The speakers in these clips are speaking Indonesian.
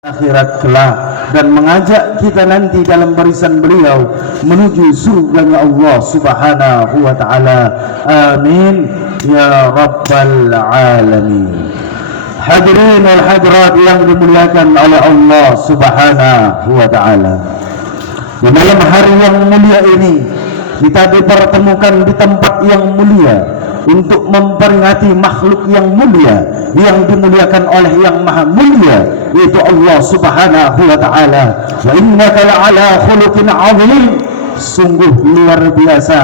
akhirat kelak, dan mengajak kita nanti dalam barisan beliau menuju surga Allah Subhanahu wa taala. Amin ya rabbal alamin. Hadirin wal hadirat yang dimuliakan oleh Allah Subhanahu wa taala, di malam hari yang mulia ini kita dipertemukan di tempat yang mulia untuk memperingati makhluk yang mulia yang dimuliakan oleh yang maha mulia, yaitu Allah Subhanahu wa taala. Wa innaka la'ala khuluqin 'azim. Sungguh luar biasa,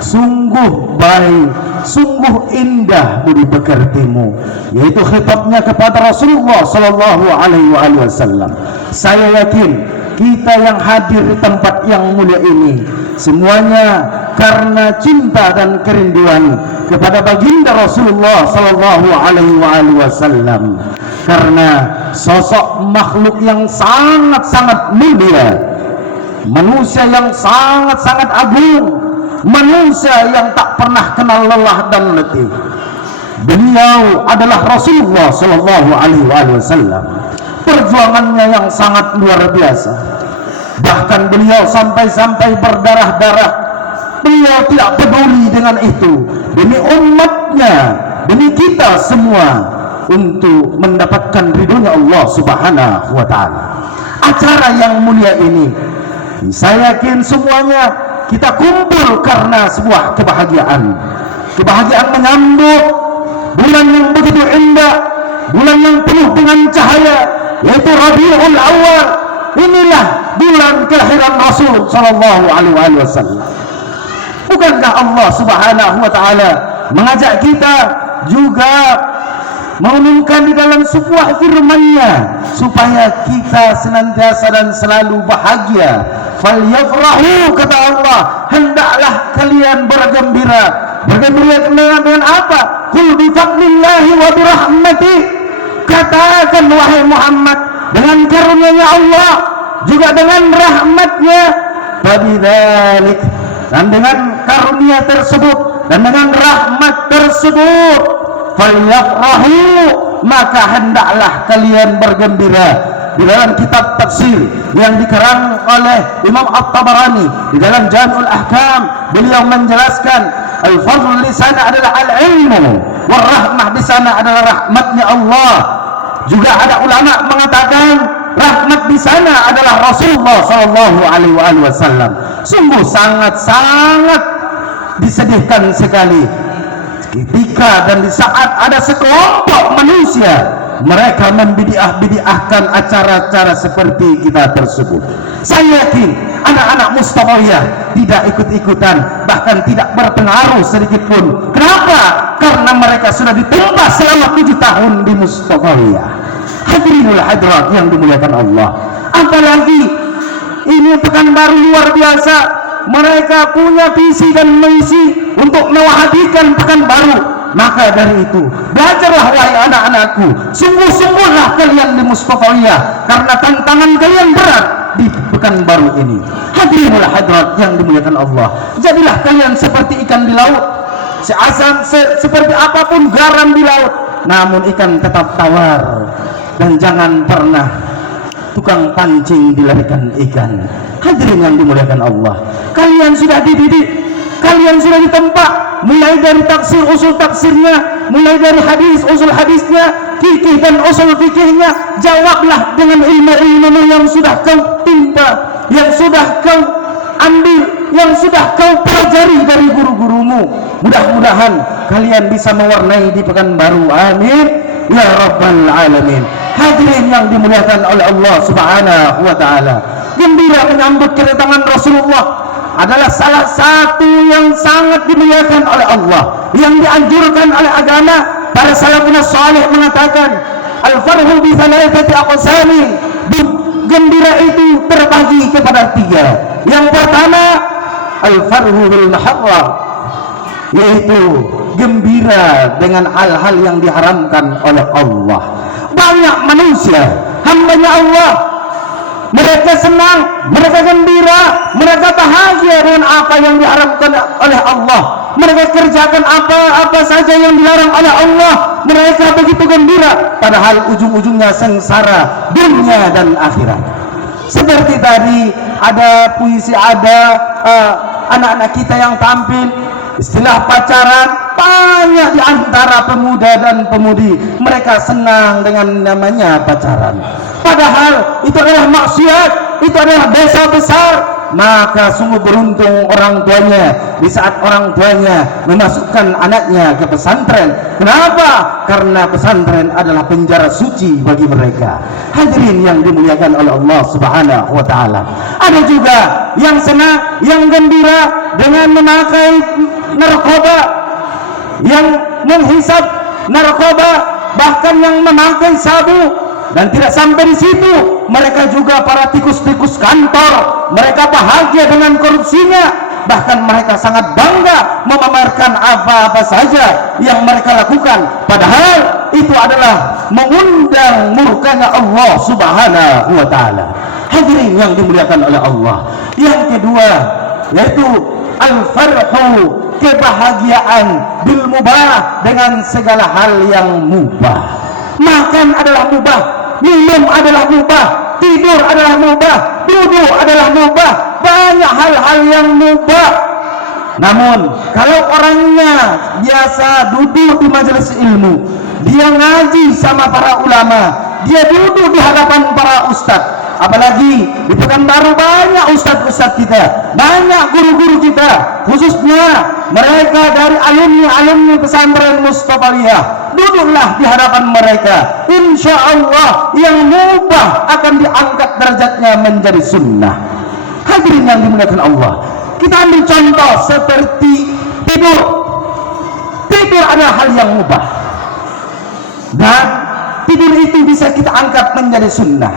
sungguh baik, sungguh indah budi pekertimu, yaitu khitabnya kepada Rasulullah sallallahu alaihi wasallam. Saya yakin kita yang hadir di tempat yang mulia ini semuanya karena cinta dan kerinduan kepada baginda Rasulullah sallallahu alaihi wasallam, karena sosok makhluk yang sangat-sangat mulia, manusia yang sangat-sangat agung, manusia yang tak pernah kenal lelah dan letih. Beliau adalah Rasulullah sallallahu alaihi wasallam. Perjuangannya yang sangat luar biasa. Bahkan beliau sampai-sampai berdarah-darah. Beliau tidak peduli dengan itu, demi umatnya, demi kita semua, untuk mendapatkan ridhonya Allah Subhanahu wa taala. Acara yang mulia ini, saya yakin semuanya kita kumpul karena sebuah kebahagiaan. Kebahagiaan menyambut bulan yang begitu indah, bulan yang penuh dengan cahaya, yaitu Rabiul Awal. Inilah bulan kelahiran Rasul sallallahu alaihi wasallam. Bukankah Allah Subhanahu wa taala mengajak kita juga mengumumkan di dalam sebuah firman-Nya supaya kita senantiasa dan selalu bahagia? Falyafrahu, kata Allah, hendaklah kalian bergembira. Bergembira dengan apa? Qul bi fadlillahi wa bi rahmati. Katakan wahai Muhammad, dengan karunia-Nya Allah, juga dengan rahmat-Nya. Fabidzalik, dan dengan karunia tersebut dan dengan rahmat tersebut, falyafrahu, maka hendaklah kalian bergembira. Di dalam kitab tafsir yang dikarang oleh Imam At-Tabarani di dalam Jami'ul Ahkam, beliau menjelaskan al-fadl di sana adalah al-ilmu, wal rahmah di sana adalah rahmatnya Allah. Juga ada ulama mengatakan rahmat di sana adalah Rasulullah sallallahu alaihi wasallam. Sungguh sangat-sangat disedihkan sekali ketika dan di saat ada sekelompok manusia mereka membidiah-bidiahkan acara-acara seperti kita tersebut. Saya yakin anak-anak Mustafawiyah tidak ikut-ikutan, bahkan tidak berpengaruh sedikit pun. Kenapa? Karena mereka sudah ditempa selama 7 tahun di Mustafawiyah. Hadirinul hadirat yang dimuliakan Allah. Apalagi ini Pekanbaru luar biasa. Mereka punya visi dan misi untuk mewahabikan Pekanbaru. Maka dari itu, belajarlah wahai anak-anakku, sungguh-sungguhlah kalian di Mustafawiyah, karena tantangan kalian berat di Pekanbaru ini. Hadirinul hadirat yang dimuliakan Allah, jadilah kalian seperti ikan di laut, seperti apapun garam di laut, namun ikan tetap tawar. Dan jangan pernah tukang pancing dilarikan ikan. Hadirin yang dimuliakan Allah, kalian sudah dididik, kalian sudah ditempa, mulai dari tafsir usul tafsirnya, mulai dari hadis usul hadisnya, fikih dan usul fikihnya. Jawablah dengan ilmu-ilmu yang sudah kau timpa, yang sudah kau ambil, yang sudah kau pelajari dari guru-gurumu. Mudah-mudahan kalian bisa mewarnai di Pekanbaru. Amin ya rabbal alamin. Hadirin yang dimuliakan oleh Allah Subhanahu wa taala, gembira menyambut kedatangan Rasulullah adalah salah satu yang sangat dimuliakan oleh Allah, yang dianjurkan oleh agama. Para salafun salih mengatakan al-farhu bi thalathati aqsami. Gembira itu terbagi kepada 3. Yang pertama al-farhu bil muharram, yaitu gembira dengan hal-hal yang diharamkan oleh Allah. Banyak manusia hamba-Nya Allah, mereka senang, mereka gembira, mereka bahagia dengan apa yang diharamkan oleh Allah. mereka kerjakan apa saja yang dilarang oleh Allah, mereka begitu gembira, padahal ujung-ujungnya sengsara dunia dan akhirat. Seperti tadi ada puisi, ada anak-anak kita yang tampil istilah pacaran. Banyak di antara pemuda dan pemudi mereka senang dengan namanya pacaran, padahal itu adalah maksiat, itu adalah dosa besar. Maka sungguh beruntung orang tuanya di saat orang tuanya memasukkan anaknya ke pesantren. Kenapa? Karena pesantren adalah penjara suci bagi mereka. Hadirin yang dimuliakan oleh Allah Subhanahu wa taala. Ada juga yang senang, yang gembira dengan memakai narkoba, yang menghisap narkoba, bahkan yang memakai sabu. Dan tidak sampai di situ, mereka juga para tikus-tikus kantor, mereka bahagia dengan korupsinya, bahkan mereka sangat bangga memamerkan apa-apa saja yang mereka lakukan, padahal itu adalah mengundang murkanya Allah Subhanahu wa taala. Hadirin yang dimuliakan oleh Allah. Yang kedua yaitu al-farhu, kebahagiaan bil mubah, dengan segala hal yang mubah. Makan adalah mubah, minum adalah mubah, tidur adalah mubah, duduk adalah mubah, banyak hal-hal yang mubah. Namun kalau orangnya biasa duduk di majelis ilmu, dia ngaji sama para ulama, dia duduk di hadapan para ustadz, apalagi di Pekanbaru banyak ustadz-ustadz kita, banyak guru-guru kita, khususnya mereka dari alumni pesantren Mustafaliyah. Duduklah di hadapan mereka, insya Allah yang mubah akan diangkat derajatnya menjadi sunnah. Hadirin yang dimuliakan Allah, kita ambil contoh seperti tidur. Tidur adalah hal yang mubah, dan tidur itu bisa kita angkat menjadi sunnah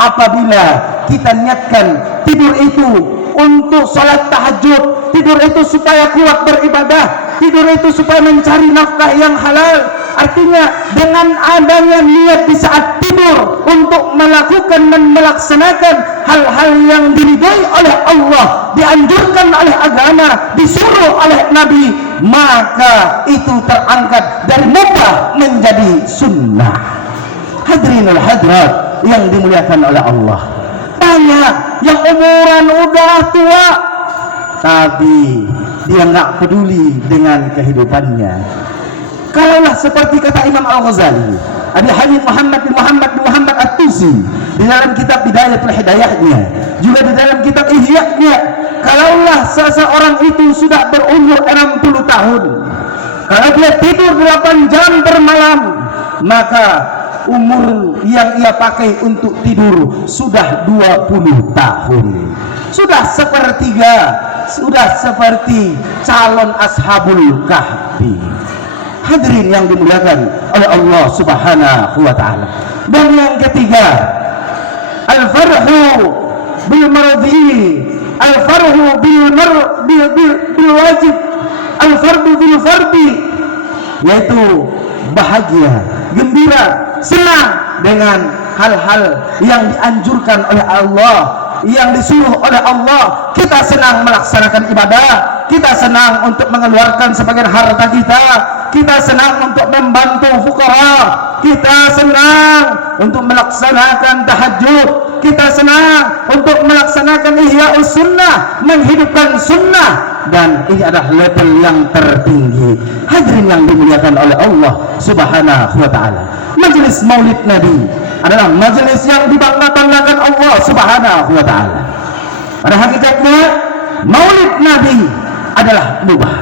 apabila kita niatkan tidur itu untuk sholat tahajud, tidur itu supaya kuat beribadah, tidur itu supaya mencari nafkah yang halal. Artinya dengan adanya niat di saat tidur untuk melakukan dan melaksanakan hal-hal yang diridhai oleh Allah, dianjurkan oleh agama, disuruh oleh Nabi, maka itu terangkat dari mubah menjadi sunnah. Hadirinul hadirat yang dimuliakan oleh Allah, banyak yang umuran udah tua tapi dia nggak peduli dengan kehidupannya. Kalaulah seperti kata Imam Al-Ghazali, Abi Hamid Muhammad bin Muhammad At-Tusi di dalam kitab Bidayatul Hidayahnya, juga di dalam kitab Ihya'nya, kalaulah seseorang itu sudah berumur 60 tahun, kalau dia tidur 8 jam per malam, maka umur yang ia pakai untuk tidur sudah 20 tahun, sudah sepertiga, sudah seperti calon ashabul kahfi. Hadirin yang dimuliakan oleh Allah Subhanahu wa taala. Dan yang ketiga, al-farhu bil mardi, al-farhu bil wajib, al-fardu bil fardi, yaitu bahagia, gembira, senang dengan hal-hal yang dianjurkan oleh Allah, yang disuruh oleh Allah. Kita senang melaksanakan ibadah, kita senang untuk mengeluarkan sebagian harta kita, kita senang untuk membantu fukara, kita senang untuk melaksanakan tahajud, kita senang untuk melaksanakan ihya'us sunnah, menghidupkan sunnah, dan ini adalah level yang tertinggi. Hadirin yang dimuliakan oleh Allah Subhanahu wa taala, majelis Maulid Nabi adalah majelis yang dibangga-banggakan Allah Subhanahu wa taala. Pada hakikatnya Maulid Nabi adalah mubah,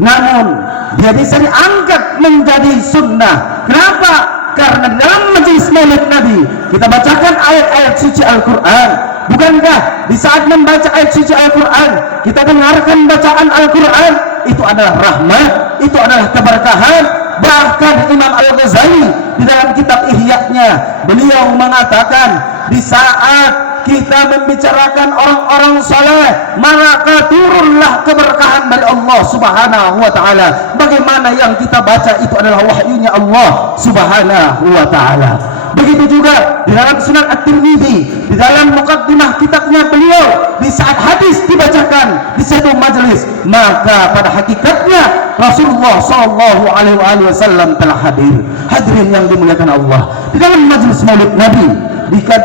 namun dia bisa diangkat menjadi sunnah. Kenapa? Karena dalam majelis Maulid Nabi kita bacakan ayat-ayat suci Al-Quran. Bukankah di saat membaca ayat suci Al-Quran kita dengarkan bacaan Al-Quran, itu adalah rahmat, itu adalah keberkahan. Bahkan Imam Al-Ghazali di dalam kitab Ihya'nya, beliau mengatakan di saat kita membicarakan orang-orang saleh, maka turunlah keberkahan dari Allah Subhanahu wa taala. Bagaimana yang kita baca itu adalah wahyunya Allah Subhanahu wa taala. Begitu juga di dalam Sunan At-Tirmidzi, di dalam muqaddimah kitabnya beliau, di saat hadis dibacakan di satu majelis, maka pada hakikatnya Rasulullah Shallallahu Alaihi Wasallam telah hadir. Hadirin yang dimuliakan Allah, di dalam majelis Maulid Nabi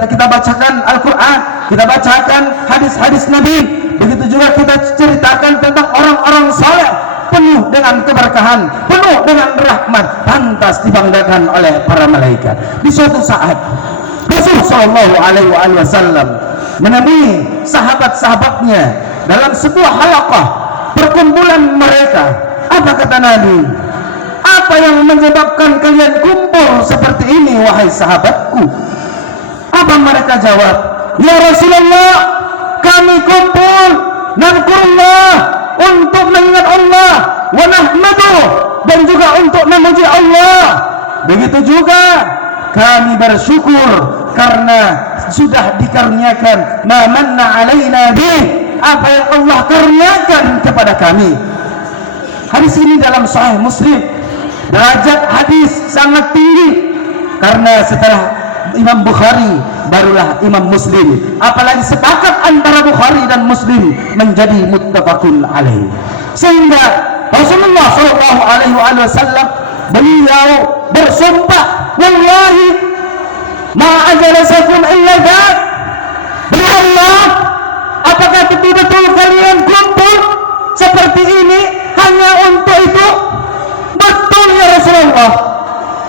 kita bacakan Al-Quran, kita bacakan hadis-hadis Nabi. Begitu juga kita ceritakan tentang orang-orang saleh, penuh dengan keberkahan, penuh dengan rahmat, pantas dibanggakan oleh para malaikat. Di suatu saat Rasul Shallallahu Alaihi Wasallam menemui sahabat-sahabatnya dalam sebuah halaqah perkumpulan mereka. Apa kata Nabi? Apa yang menyebabkan kalian kumpul seperti ini, wahai sahabatku? Apa mereka jawab? Ya Rasulullah, kami kumpul nadkurullah, untuk mengingat Allah, wa nahmaduh, dan juga untuk memuji Allah. Begitu juga kami bersyukur karena sudah dikaruniakan ma manna alaina bih, apa yang Allah karuniakan kepada kami. Hadis ini dalam Sahih Muslim. Derajat hadis sangat tinggi karena setelah Imam Bukhari barulah Imam Muslim, apalagi sepakat antara Bukhari dan Muslim menjadi muttafaqun alaih. Sehingga Rasulullah Shallallahu Alaihi Wasallam beliau bersumpah, wallahi ma ajalasakum illa dzat, demi Allah, apakah betul-betul kalian kumpul seperti ini hanya untuk itu? Betul ya Rasulullah.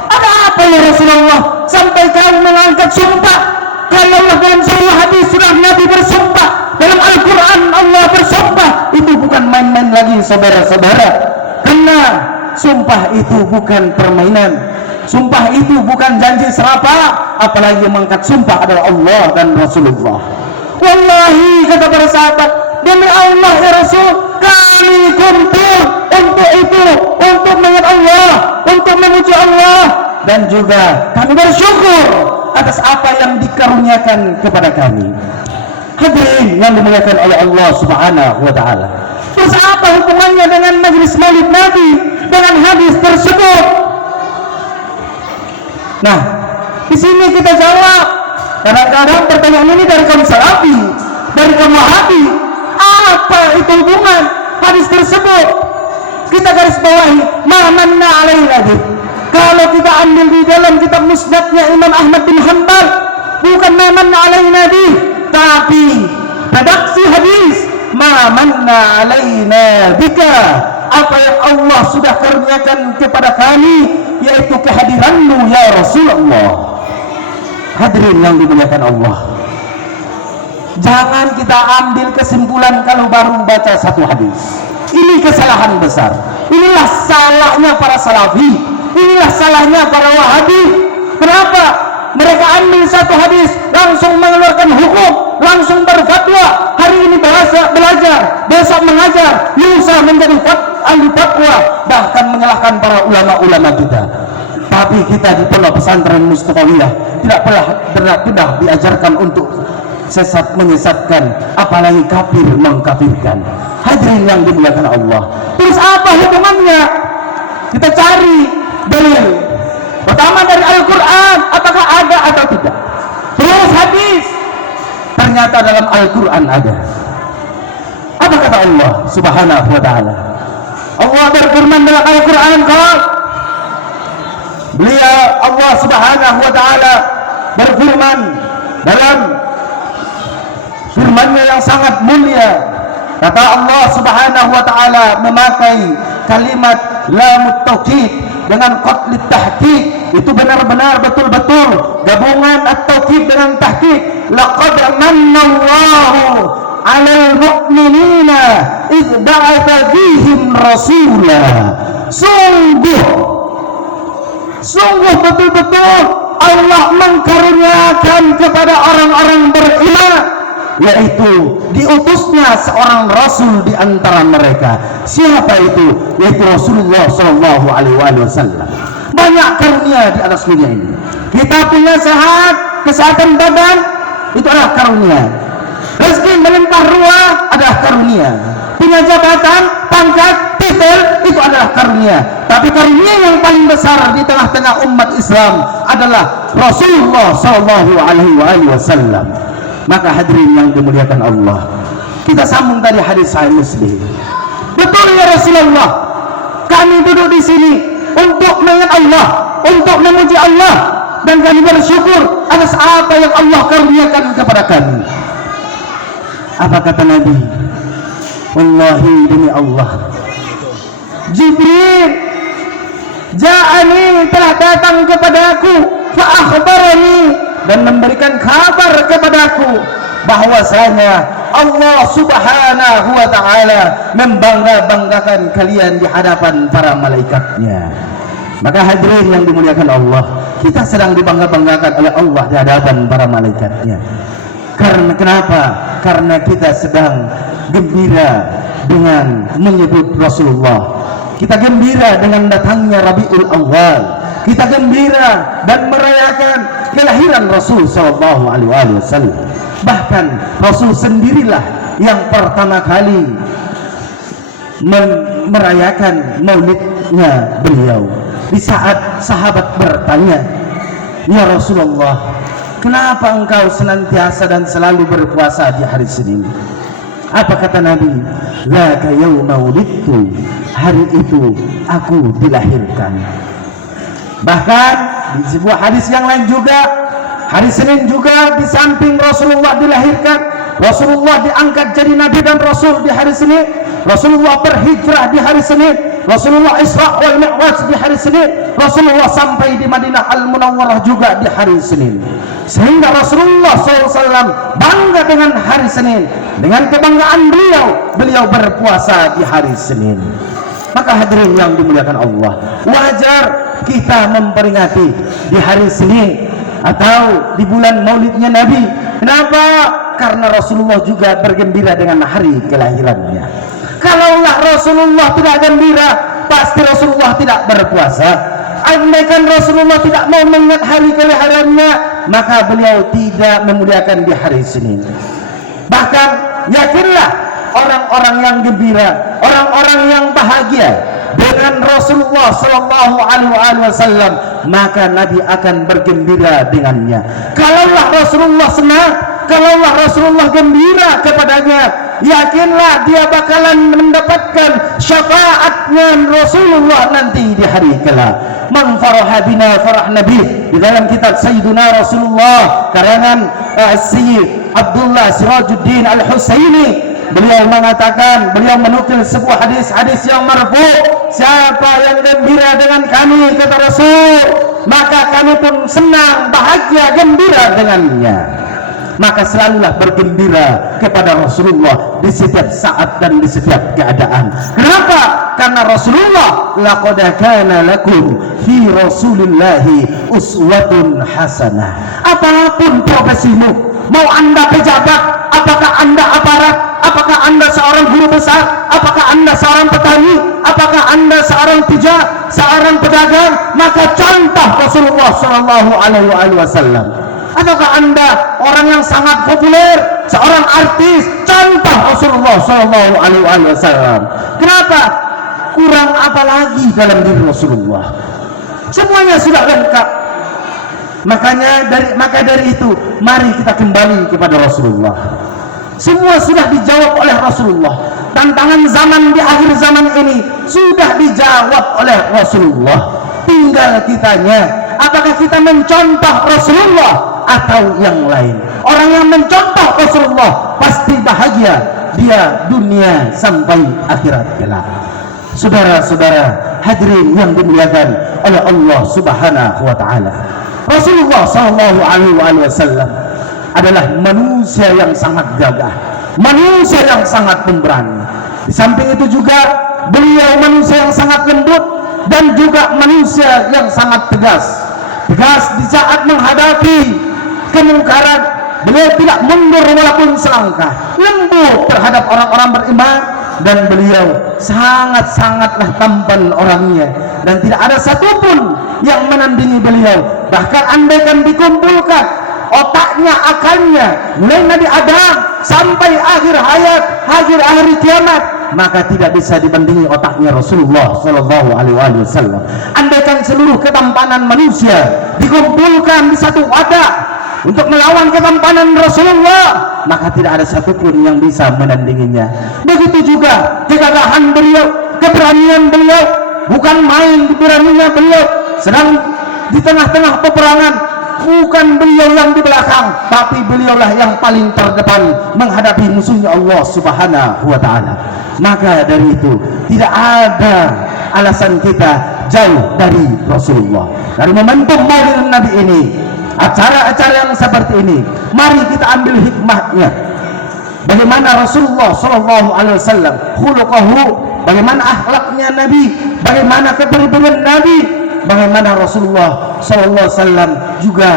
Ada apa ya Rasulullah sampai kalian mengangkat sumpah? Kalau Allah dalam sebuah hadis sudah Nabi bersumpah, dalam Al-Quran Allah bersumpah, itu bukan main-main lagi saudara-saudara. Karena sumpah itu bukan permainan, sumpah itu bukan janji serapa, apalagi mengangkat sumpah adalah Allah dan Rasulullah. Wallahi, kata para sahabat, demi Allah ya Rasul, kami kumpul untuk itu, untuk mengingat Allah, untuk memuji Allah, dan juga kami bersyukur atas apa yang dikaruniakan kepada kami. Hadirin yang dimuliakan oleh Allah Subhanahu wa taala. Terus apa hubungannya dengan majelis Maulid Nabi dengan hadis tersebut? Nah, di sini kita jawab. Kadang-kadang pertanyaan ini dari kaum Salafi, dari kaum Wahabi. Apa itu hubungan hadis tersebut? Kita garis bawahi ma manna alaina bih. Kalau kita ambil di dalam kitab musnadnya Imam Ahmad bin Hanbal, bukan ma manna alaina bih, tapi redaksi hadis ma manna alaina bika, apa yang Allah sudah karuniakan kepada kami, yaitu kehadiranmu ya Rasulullah. Hadirin yang dimuliakan Allah, jangan kita ambil kesimpulan kalau baru baca satu hadis. Ini kesalahan besar. Inilah salahnya para Salafi, inilah salahnya para Wahabi. Kenapa? Mereka ambil satu hadis langsung mengeluarkan hukum, langsung berfatwa. Hari ini belajar, besok mengajar, lusa menjadi ahli fatwa, bahkan menyalahkan para ulama-ulama kita. Tapi kita di pondok pesantren Mustafawiyah tidak pernah diajarkan untuk sesat menyesatkan, apalagi kafir mengkafirkan. Hadirin yang dimuliakan Allah. Terus apa hubungannya? Kita cari dalil. Pertama dari Al-Quran, apakah ada atau tidak? Terus hadis, ternyata dalam Al-Quran ada. Apa kata Allah Subhanahu wa taala? Allah berfirman dalam Al-Quran, beliau Allah Subhanahu wa taala berfirman dalam firman-Nya yang sangat mulia. Kata Allah Subhanahu wa taala memakai kalimat lamut taukid dengan qatlit tahqiq. Itu benar-benar betul-betul gabungan at-taukid dengan tahqiq. Laqad manallahu 'alal mu'minina idz ba'atha fihim rasula. Sungguh betul-betul Allah mengkaruniakan kepada orang-orang beriman, yaitu diutusnya seorang rasul di antara mereka. Siapa itu? Yaitu Rasulullah Shallallahu Alaihi Wasallam. Banyak karunia di atas dunia ini. Kita punya sehat, kesehatan badan, itu adalah karunia. Rezeki melimpah ruah adalah karunia. Punya jabatan, pangkat, titel, itu adalah karunia. Tapi karunia yang paling besar di tengah-tengah umat Islam adalah Rasulullah sallallahu alaihi wasallam. Maka hadirin yang dimuliakan Allah, kita sambung tadi hadis Sahih Muslim. Betul ya Rasulullah, kami duduk di sini untuk mengingat Allah, untuk memuji Allah, dan kami bersyukur atas apa yang Allah karuniakan kepada kami. Apa kata Nabi? Wallahi, demi Allah, Jibril ja'ani, telah datang kepadaku, fa akhbarani, dan memberikan kabar kepadaku bahwasanya Allah subhanahu wa ta'ala membangga-banggakan kalian di hadapan para malaikatnya. Maka hadirin yang dimuliakan Allah, kita sedang dibangga-banggakan oleh Allah di hadapan para malaikatnya. Karena kenapa? Karena kita sedang gembira dengan menyebut Rasulullah. Kita gembira dengan datangnya Rabiul Awal. Kita gembira dan merayakan kelahiran Rasul sallallahu alaihi wasallam. Bahkan Rasul sendirilah yang pertama kali merayakan maulidnya beliau. Di saat sahabat bertanya, "Ya Rasulullah, kenapa engkau senantiasa dan selalu berpuasa di hari Senin?" Apa kata Nabi? "Dzaka yauma wulidtu." Hari itu aku dilahirkan. Bahkan di sebuah hadis yang lain juga, hari Senin juga di samping Rasulullah dilahirkan, Rasulullah diangkat jadi Nabi dan Rasul di hari Senin, Rasulullah berhijrah di hari Senin, Rasulullah Isra wal Mi'raj di hari Senin, Rasulullah sampai di Madinah Al-Munawwarah juga di hari Senin. Sehingga Rasulullah SAW bangga dengan hari Senin. Dengan kebanggaan beliau berpuasa di hari Senin. Maka hadirin yang dimuliakan Allah, wajar kita memperingati di hari Senin atau di bulan maulidnya Nabi. Kenapa? Karena Rasulullah juga bergembira dengan hari kelahirannya. Kalaulah Rasulullah tidak gembira, pasti Rasulullah tidak berpuasa. Andaikan Rasulullah tidak mau mengingat hari kelahirannya, maka beliau tidak memuliakan di hari Senin. Bahkan yakinlah, orang-orang yang gembira, orang-orang yang bahagia dengan Rasulullah sallallahu alaihi wasallam, maka Nabi akan bergembira dengannya. Kalaulah Rasulullah senang, kalaulah Rasulullah gembira kepadanya, yakinlah dia bakalan mendapatkan syafaatnya Rasulullah nanti di hari kelak. Man faraha bina farah Nabi, di dalam kitab Sayyiduna Rasulullah karangan Sayyid Abdullah Sirajuddin Al-Husaini, beliau mengatakan, beliau menukil sebuah hadis yang marfu, siapa yang gembira dengan kami, kata Rasul, maka kami pun senang, bahagia, gembira dengannya. Maka selalulah bergembira kepada Rasulullah di setiap saat dan di setiap keadaan. Kenapa? Karena Rasulullah, laqad kana lakum fi Rasulillahi uswatun hasanah. Apapun profesimu, mau anda pejabat, apakah anda aparat, apakah anda seorang guru besar, apakah anda seorang petani, apakah anda seorang tijak, seorang pedagang, maka contoh Rasulullah sallallahu alaihi wasallam. Ataukah anda orang yang sangat populer, seorang artis, contoh Rasulullah sallallahu alaihi wasallam. Kenapa? Kurang apa lagi dalam diri Rasulullah? Semuanya sudah lengkap. Maka dari itu, mari kita kembali kepada Rasulullah. Semua sudah dijawab oleh Rasulullah. Tantangan zaman di akhir zaman ini sudah dijawab oleh Rasulullah. Tinggal kitanya, apakah kita mencontoh Rasulullah atau yang lain. Orang yang mencontoh Rasulullah pasti bahagia dia dunia sampai akhirat kelak. Saudara-saudara hadirin yang dimuliakan oleh Allah Subhanahu wa taala, Rasulullah sallallahu alaihi wasallam adalah manusia yang sangat gagah, manusia yang sangat pemberani. Di samping itu juga beliau manusia yang sangat lembut dan juga manusia yang sangat tegas. Tegas di saat menghadapi kemungkaran, beliau tidak mundur walaupun selangkah, lembut terhadap orang-orang beriman, dan beliau sangat-sangatlah tampan orangnya, dan tidak ada satupun yang menandingi beliau. Bahkan andaikan dikumpulkan otaknya, akalnya, mulai Nabi Adam sampai akhir hayat, akhir kiamat, maka tidak bisa dibandingi otaknya Rasulullah sallallahu alaihi wasallam. Andaikan seluruh ketampanan manusia dikumpulkan di satu wadah untuk melawan ketampanan Rasulullah, maka tidak ada satupun yang bisa menandinginya. Begitu juga kegagahan beliau, keberanian beliau, bukan main beraninya beliau sedang di tengah-tengah peperangan, bukan beliau yang di belakang, tapi beliaulah yang paling terdepan menghadapi musuhnya Allah Subhanahu wa ta'ala. Maka dari itu tidak ada alasan kita jauh dari Rasulullah. Dari momentum Maulid Nabi ini, acara-acara yang seperti ini, mari kita ambil hikmahnya. Bagaimana Rasulullah sallallahu alaihi wasallam khuluquhu, bagaimana akhlaknya Nabi, bagaimana kepribadian Nabi, bagaimana Rasulullah sallallahu alaihi wasallam juga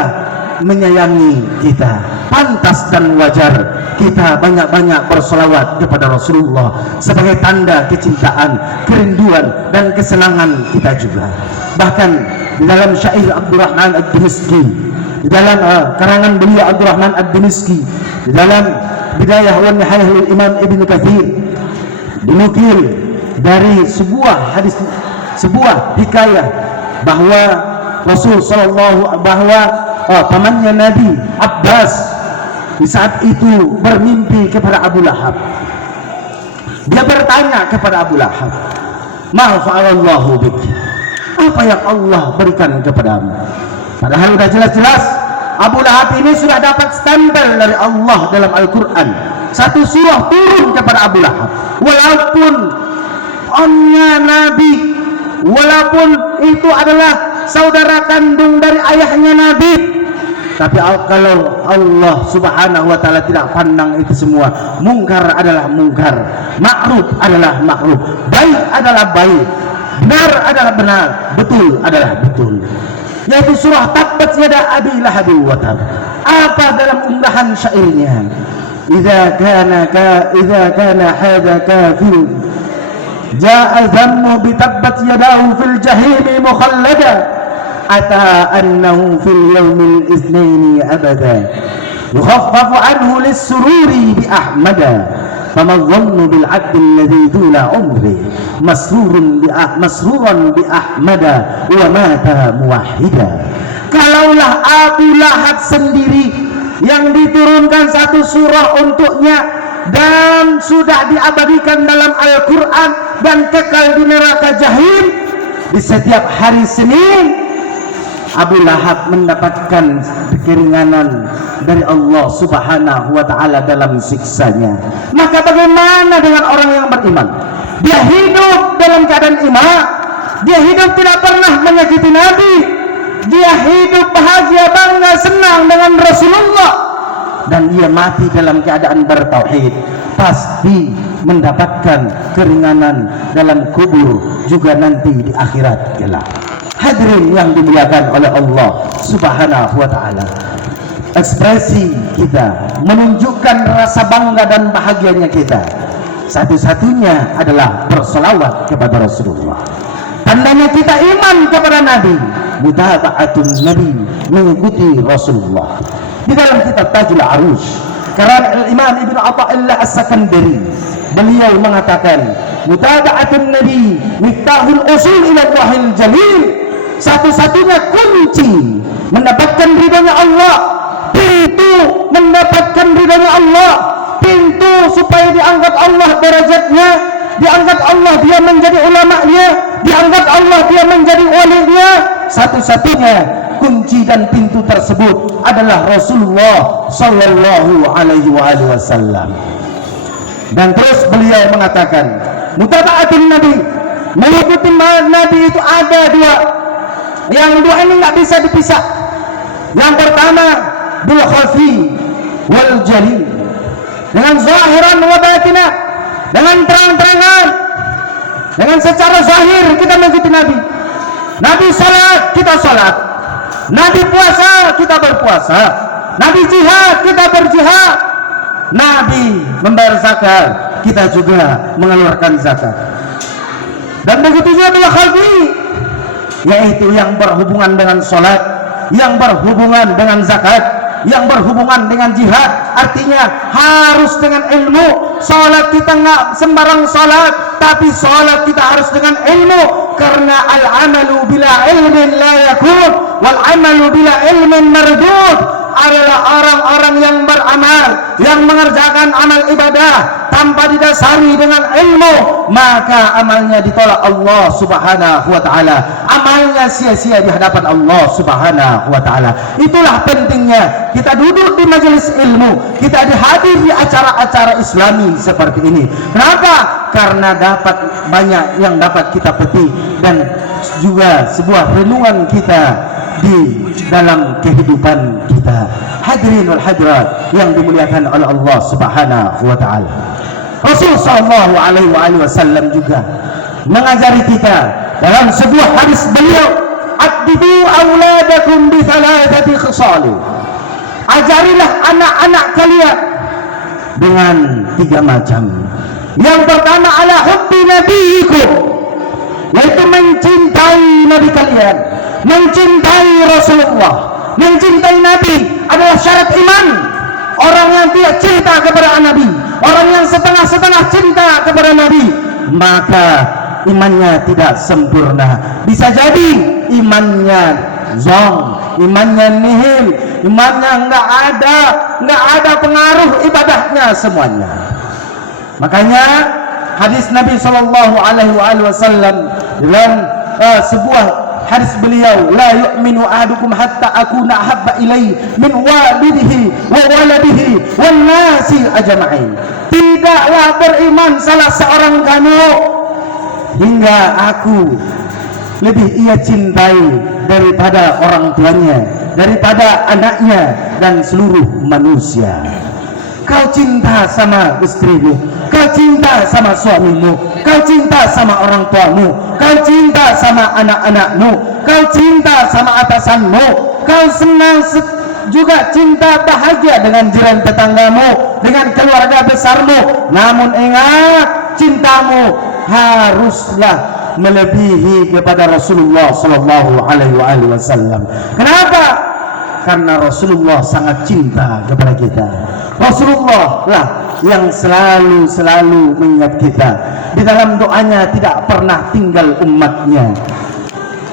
menyayangi kita. Pantas dan wajar kita banyak-banyak bersolawat kepada Rasulullah sebagai tanda kecintaan, kerinduan dan kesenangan kita juga. Bahkan di dalam syair Abdurrahman Ad-Dimiski, di dalam karangan beliau Abdurrahman Ad-Dimiski, di dalam Bidayah wa Nihayah lil Imam Ibnu Katsir, dinukil dari sebuah hadis, sebuah hikayah bahwa Rasul sallallahu pamannya Nabi Abbas di saat itu bermimpi kepada Abu Lahab. Dia bertanya kepada Abu Lahab, "Ma fa'alallahu bik?" Apa yang Allah berikan kepadamu? Padahal sudah jelas-jelas Abu Lahab ini sudah dapat stempel dari Allah dalam Al-Quran. Satu surah turun kepada Abu Lahab. Walaupun omnya Nabi, walaupun itu adalah saudara kandung dari ayahnya Nabi, tapi kalau Allah Subhanahu wa ta'ala tidak pandang itu semua, mungkar adalah mungkar, makruf adalah makruf, baik adalah baik, benar adalah benar, betul adalah betul. Yaitu surah Tabbat Yada Abi Lahab wa Tab. Apa dalam unggahan syairnya? Idza kana hadza kafir jaa dhammu bi tabbat yadahu fil jahim mukhallada ata annahu fil yawmil itsnaini abada yukhaffafu anhu lis-sururi bi ahmada fama dhannu bil 'abdi alladhi duna umri masruran bi ahmada wa mata muwahhida. Kalaulah Abu Lahab sendiri yang diturunkan satu surah untuknya dan sudah diabadikan dalam Al-Quran dan kekal di neraka jahim, di setiap hari Senin Abu Lahab mendapatkan keringanan dari Allah Subhanahu wa ta'ala dalam siksanya. Maka bagaimana dengan orang yang beriman? Dia hidup dalam keadaan iman, dia hidup tidak pernah menyakiti Nabi, dia hidup bahagia, bangga, senang dengan Rasulullah, dan dia mati dalam keadaan bertauhid, pasti mendapatkan keringanan dalam kubur juga nanti di akhirat kelak. Hadirin yang dimuliakan oleh Allah Subhanahu wa ta'ala, ekspresi kita menunjukkan rasa bangga dan bahagianya kita, satu-satunya adalah berselawat kepada Rasulullah. Tandanya kita iman kepada Nabi, mutaba'atun Nabi, mengikuti Rasulullah. Di dalam kitab Tajul Arush, karena Imam Ibn Atha'illah As-Sakandari, beliau mengatakan, mutaba'atun Nabi miftahul usul ila Allahil Jalil, satu-satunya kunci mendapatkan ridhonya Allah, pintu mendapatkan ridhonya Allah, pintu supaya diangkat Allah derajatnya, diangkat Allah dia menjadi ulama'nya, diangkat Allah dia menjadi walinya. Satu-satunya kunci dan pintu tersebut adalah Rasulullah sallallahu alaihi wasallam. Dan terus beliau mengatakan, mutaba'atun Nabi, mengikuti Nabi itu ada dua. Yang dua ini nggak bisa dipisah. Yang pertama bil khafi wal jali, dengan zahiran wa batinah, dengan terang-terangan, dengan secara zahir kita mengikuti Nabi. Nabi salat, kita salat. Nabi puasa, kita berpuasa. Nabi jihad, kita berjihad. Nabi membayar zakat, kita juga mengeluarkan zakat. Dan begitu juga bil khafi, yaitu yang berhubungan dengan sholat, yang berhubungan dengan zakat, yang berhubungan dengan jihad. Artinya harus dengan ilmu. Sholat kita nggak sembarang sholat, tapi sholat kita harus dengan ilmu. karena al-amalu bila ilmin la yakun wal amalu bila ilmin mardud, adalah orang-orang yang beramal, yang mengerjakan amal ibadah tanpa didasari dengan ilmu, maka amalnya ditolak Allah Subhanahu wa taala. Amalnya sia-sia di hadapan Allah Subhanahu wa taala. Itulah pentingnya kita duduk di majelis ilmu, kita dihadir di acara-acara Islami seperti ini. Kenapa? Karena dapat banyak yang dapat kita petik dan juga sebuah renungan kita di dalam kehidupan kita. Hadirin wal hadirat yang dimuliakan oleh Allah Subhanahu wa taala. Rasul sallallahu alaihi wasallam juga mengajari kita dalam sebuah hadis beliau, "Addibu auladakum bi thalathati khisal." Ajarilah anak-anak kalian dengan 3 macam. Yang pertama ala hubbi nabiyikum, yaitu mencintai nabi kalian, mencintai Rasulullah, mencintai Nabi adalah syarat iman. Orang yang tidak cinta kepada Nabi, orang yang setengah-setengah cinta kepada Nabi, maka imannya tidak sempurna. Bisa jadi imannya zong, imannya nihil, imannya nggak ada pengaruh ibadahnya semuanya. Makanya hadis Nabi Shallallahu Alaihi Wasallam dalam sebuah hadis beliau, la yu'minu ahadukum hatta akuna ahabba ilaihi min walidihi wa waladihi wan nasi ajma'in. Tidaklah beriman salah seorang kamu hingga aku lebih ia cintai daripada orang tuanya, daripada anaknya dan seluruh manusia. Kau cinta sama istrimu, kau cinta sama suamimu, kau cinta sama orang tuamu, kau cinta sama anak-anakmu, kau cinta sama atasanmu, kau senang juga cinta bahagia dengan jiran tetanggamu, dengan keluarga besarmu. Namun ingat, cintamu haruslah melebihi kepada Rasulullah Sallallahu Alaihi Wasallam. Kenapa? Karena Rasulullah sangat cinta kepada kita. Rasulullah lah yang selalu mengingat kita. Di dalam doanya tidak pernah tinggal umatnya.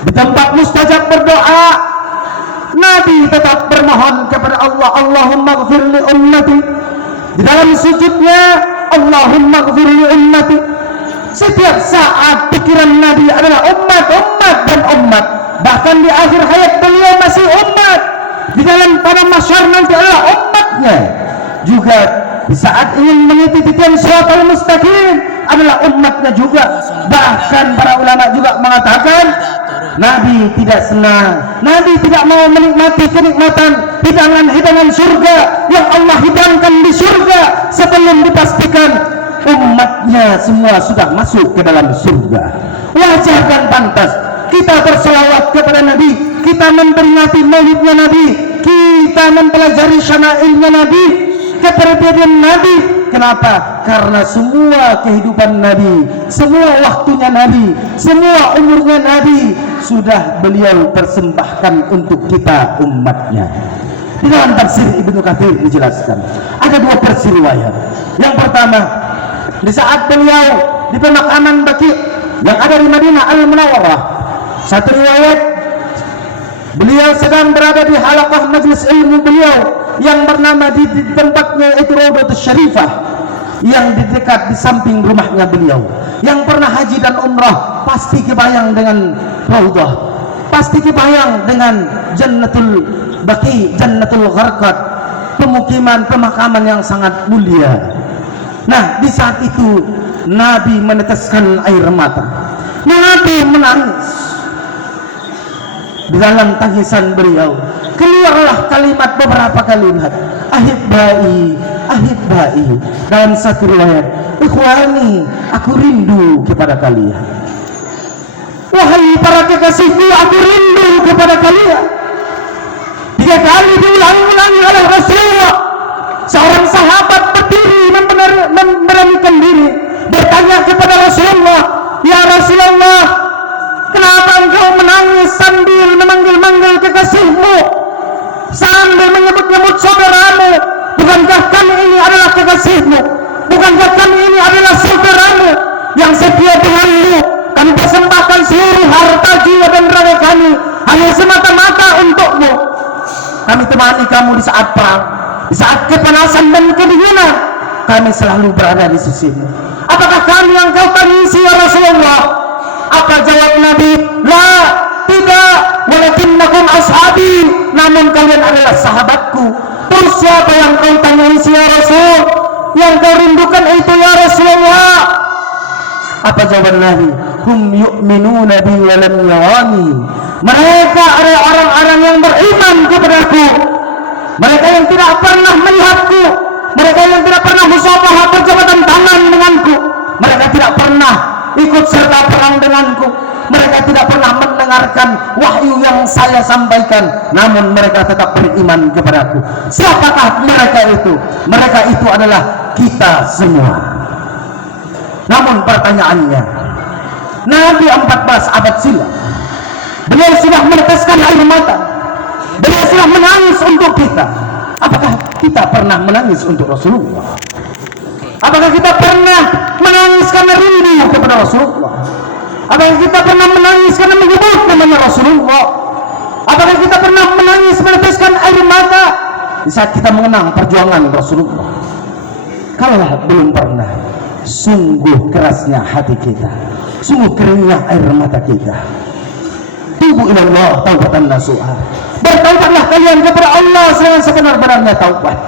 Di tempat mustajab berdoa, Nabi tetap bermohon kepada Allah, Allahumma ghfir li ummati. Di dalam sujudnya, Allahumma ghfir li ummati. Setiap saat pikiran Nabi adalah umat dan umat. Bahkan di akhir hayat beliau masih umat. Di dalam pada masyar nanti adalah umatnya. Juga di saat ingin mengikuti titian shiratal mustaqim adalah umatnya juga. Bahkan para ulama juga mengatakan Nabi tidak senang, Nabi tidak mau menikmati kenikmatan hidangan surga yang Allah hidangkan di surga sebelum dipastikan umatnya semua sudah masuk ke dalam surga. Wajar dan pantas kita berselawat kepada Nabi, kita memperingati maulidnya Nabi, kita mempelajari syama'ilnya Nabi, kepribadian Nabi. Kenapa? Karena semua kehidupan Nabi, semua waktunya Nabi, semua umurnya Nabi sudah beliau persembahkan untuk kita umatnya. Di dalam tafsir Ibnu Katsir dijelaskan ada 2 versi riwayat. Yang pertama, di saat beliau di pemakaman Baqi yang ada di Madinah Al-Munawwarah, satu riwayat beliau sedang berada di halaqah majelis ilmu beliau yang bernama di tempatnya itu Raudhatus Syarifah, yang di dekat di samping rumahnya beliau. Yang pernah haji dan umrah pasti kebayang dengan Raudhah, pasti kebayang dengan Jannatul Baqi, Jannatul Gharqad, pemakaman yang sangat mulia. Nah, di saat itu Nabi meneteskan air mata, Nabi menangis. Di dalam tangisan beliau keluarlah beberapa kalimat, ahibbai, ahibbai. Dalam satu riwayat, ikhwani, aku rindu kepada kalian. Wahai para kekasihku, aku rindu kepada kalian. 3 kali diulang-ulangi oleh Rasulullah. Seorang sahabat berdiri memberanikan diri bertanya kepada Rasulullah, ya Rasulullah, kenapa engkau menangis sambil memanggil-manggil kekasihmu, sambil menyebut-nyebut saudaramu? Bukankah kami ini adalah kekasihmu? Bukankah kami ini adalah saudaramu yang setia denganmu? Kami persembahkan seluruh semata-mata untukmu. Kami temani kamu di saat perang, di saat kepanasan dan kedinginan. Kami selalu berada di sisimu. Apakah kami yang kau tangisi ya Rasulullah? Apa jawab Nabi? La, tidak. Walakinnakum ashabi, namun kalian adalah sahabatku. Terus siapa yang kau tangisi ya Rasul? Yang kau rindukan itu ya Rasulullah? Apa jawaban Nabi? Hum yu'minuna bi wa lam yarani. Mereka adalah orang-orang yang beriman kepadaku. Mereka yang tidak pernah melihatku. Mereka yang tidak pernah musafahah perjabatan tangan denganku. Mereka tidak pernah ikut serta perang denganku. Mereka tidak pernah mendengarkan wahyu yang saya sampaikan, namun mereka tetap beriman kepadaku. Siapakah mereka itu? Mereka itu adalah kita semua. Namun pertanyaannya, Nabi 14 abad silam, beliau sudah meneteskan air mata, beliau sudah menangis untuk kita. Apakah kita pernah menangis untuk Rasulullah? Apakah kita pernah menangis karena rindu kepada Rasulullah? Apakah kita pernah menangis karena menyebut namanya Rasulullah? Apakah kita pernah menangis meneteskan air mata di saat kita mengenang perjuangan Rasulullah? Kalaulah belum pernah, sungguh kerasnya hati kita, sungguh keringnya air mata kita. Tubu ilallah taubatan nasuha. Bertaubatlah kalian kepada Allah dengan sebenar-benarnya taubat.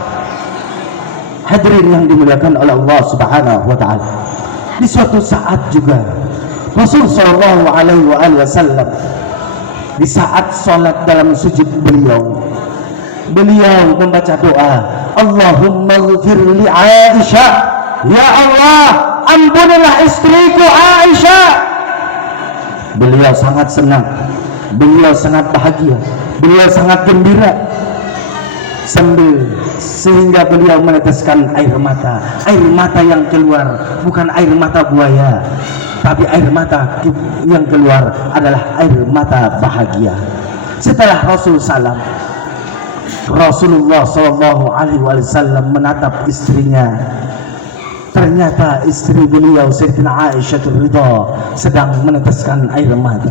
Hadirin yang dimuliakan oleh Allah Subhanahu wa taala. Di suatu saat juga Rasul sallallahu alaihi wasallam di saat salat dalam sujud beliau membaca doa, Allahumma ighfir li Aisyah, ya Allah ampunilah istriku Aisyah. Beliau sangat senang, beliau sangat bahagia, beliau sangat gembira, sehingga beliau meneteskan air mata yang keluar bukan air mata buaya, tapi air mata yang keluar adalah air mata bahagia. Setelah Rasulullah sallallahu alaihi wasallam menatap istrinya, ternyata istri beliau Sayyidatina Aisyah Ridha sedang meneteskan air mata.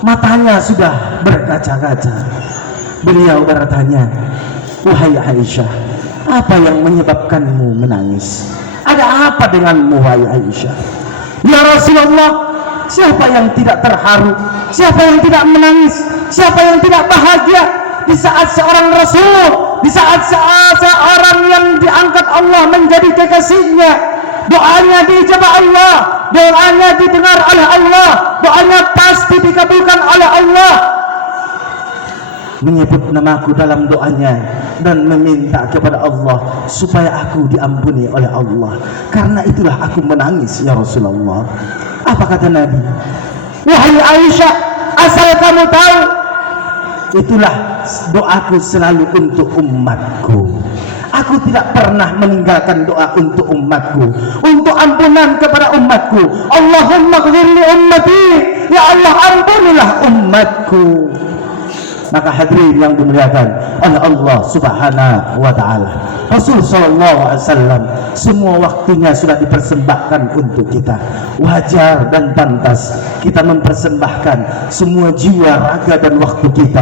Matanya sudah berkaca-kaca. Beliau bertanya, wahai Aisyah, apa yang menyebabkanmu menangis? Ada apa denganmu wahai Aisyah? Ya Rasulullah, siapa yang tidak terharu? Siapa yang tidak menangis? Siapa yang tidak bahagia di saat seorang Rasul, di saat seorang yang diangkat Allah menjadi kekasihnya, doanya diijabah Allah, doanya didengar oleh Allah, doanya pasti dikabulkan oleh Allah, menyebut namaku dalam doanya dan meminta kepada Allah supaya aku diampuni oleh Allah. Karena itulah aku menangis ya Rasulullah. Apa kata Nabi? Wahai Aisyah, asal kamu tahu, itulah doaku selalu untuk umatku. Aku tidak pernah meninggalkan doa untuk umatku, untuk ampunan kepada umatku. Allahumma ighfir li ummati, ya Allah ampunilah umatku. Maka hadirin yang dimuliakan oleh Allah Subhanahu wa taala, Rasul sallallahu alaihi wasallam semua waktunya sudah dipersembahkan untuk kita. Wajar dan pantas kita mempersembahkan semua jiwa, raga dan waktu kita